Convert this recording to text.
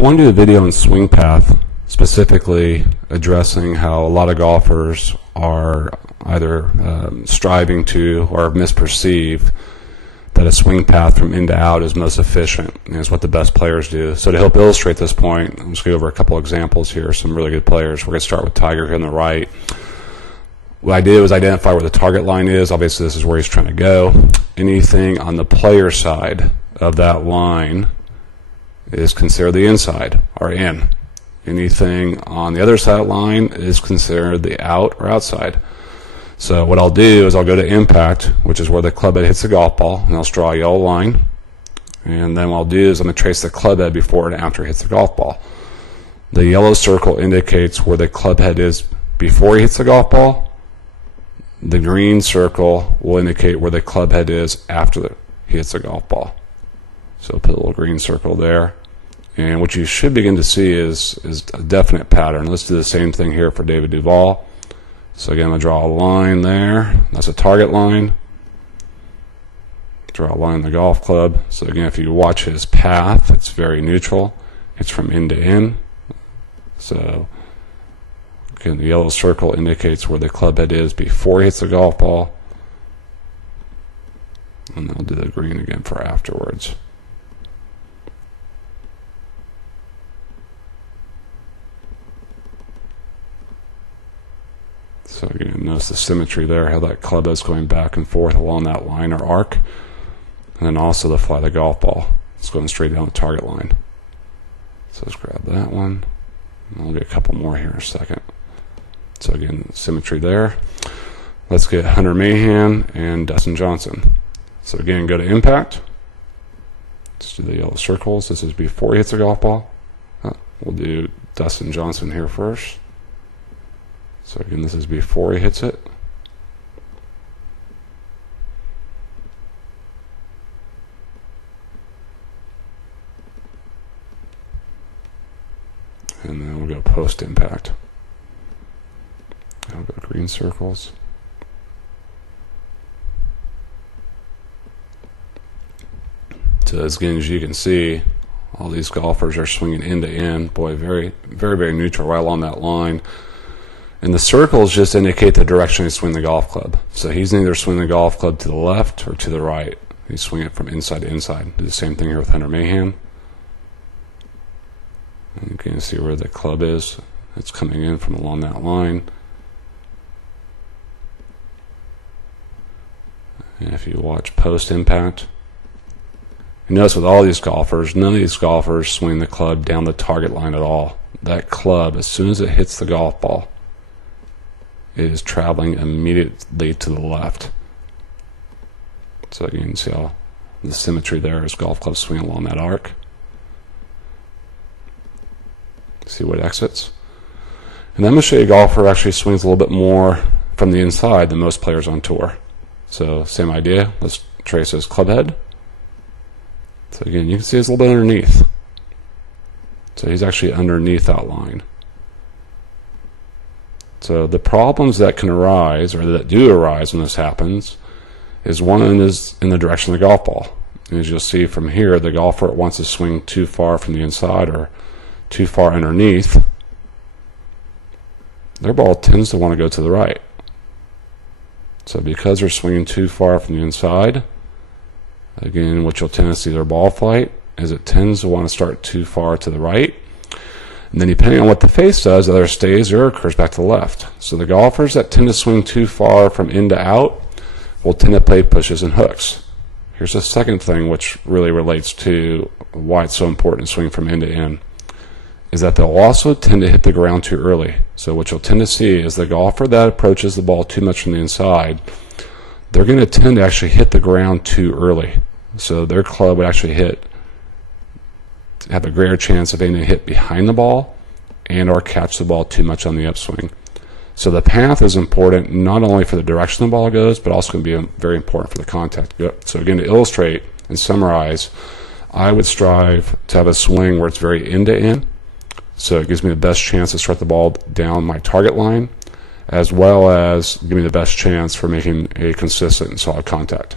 I want to do a video on swing path, specifically addressing how a lot of golfers are either striving to or misperceive that a swing path from in to out is most efficient and is what the best players do. So to help illustrate this point, I'm just going to go over a couple examples here, some really good players. We're going to start with Tiger here on the right. What I did was identify where the target line is. Obviously this is where he's trying to go. Anything on the player side of that line is considered the inside or in. Anything on the other side of the line is considered the out or outside. So what I'll do is I'll go to impact, which is where the club head hits the golf ball, and I'll draw a yellow line. And then what I'll do is I'm going to trace the club head before and after it hits the golf ball. The yellow circle indicates where the club head is before he hits the golf ball. The green circle will indicate where the club head is after he hits the golf ball. So put a little green circle there. And what you should begin to see is a definite pattern. Let's do the same thing here for David Duval. So again, I'm going to draw a line there. That's a target line. Draw a line in the golf club. So again, if you watch his path, it's very neutral. It's from in to in. So again, the yellow circle indicates where the club head is before he hits the golf ball. And then I'll do the green again for afterwards. So again, notice the symmetry there, how that club is going back and forth along that line or arc. And then also the fly of the golf ball. It's going straight down the target line. So let's grab that one. And I'll get a couple more here in a second. So again, symmetry there. Let's get Hunter Mahan and Dustin Johnson. So again, go to impact. Let's do the yellow circles. This is before he hits the golf ball. We'll do Dustin Johnson here first. So again, this is before he hits it. And then we'll go post impact. I'll go green circles. So as you can see, all these golfers are swinging end to end. Boy, very, very, very neutral right along that line. And the circles just indicate the direction he's swinging the golf club. So he's either swinging the golf club to the left or to the right. He's swinging it from inside to inside. Do the same thing here with Hunter Mahan. And you can see where the club is. It's coming in from along that line. And if you watch post impact, you notice with all these golfers, none of these golfers swing the club down the target line at all. That club, as soon as it hits the golf ball, it is traveling immediately to the left. So you can see how the symmetry there is golf club swing along that arc. See what exits. And then I'm going to show you a golfer who actually swings a little bit more from the inside than most players on tour. So same idea. Let's trace his club head. So again, you can see it's a little bit underneath. So he's actually underneath that line. So the problems that can arise, or that do arise when this happens, is one is in the direction of the golf ball. And as you'll see from here, the golfer wants to swing too far from the inside or too far underneath. Their ball tends to want to go to the right. So because they're swinging too far from the inside, again, what you'll tend to see their ball flight is it tends to want to start too far to the right. And then depending on what the face does, either stays or occurs back to the left. So the golfers that tend to swing too far from in to out will tend to play pushes and hooks. Here's the second thing which really relates to why it's so important to swing from in to in, is that they'll also tend to hit the ground too early. So what you'll tend to see is the golfer that approaches the ball too much from the inside, they're going to tend to actually hit the ground too early. So their club would actually have a greater chance of aiming to hit behind the ball and or catch the ball too much on the upswing. So the path is important not only for the direction the ball goes, but also going to be very important for the contact. So again, to illustrate and summarize, I would strive to have a swing where it's very end to end. So it gives me the best chance to start the ball down my target line, as well as give me the best chance for making a consistent and solid contact.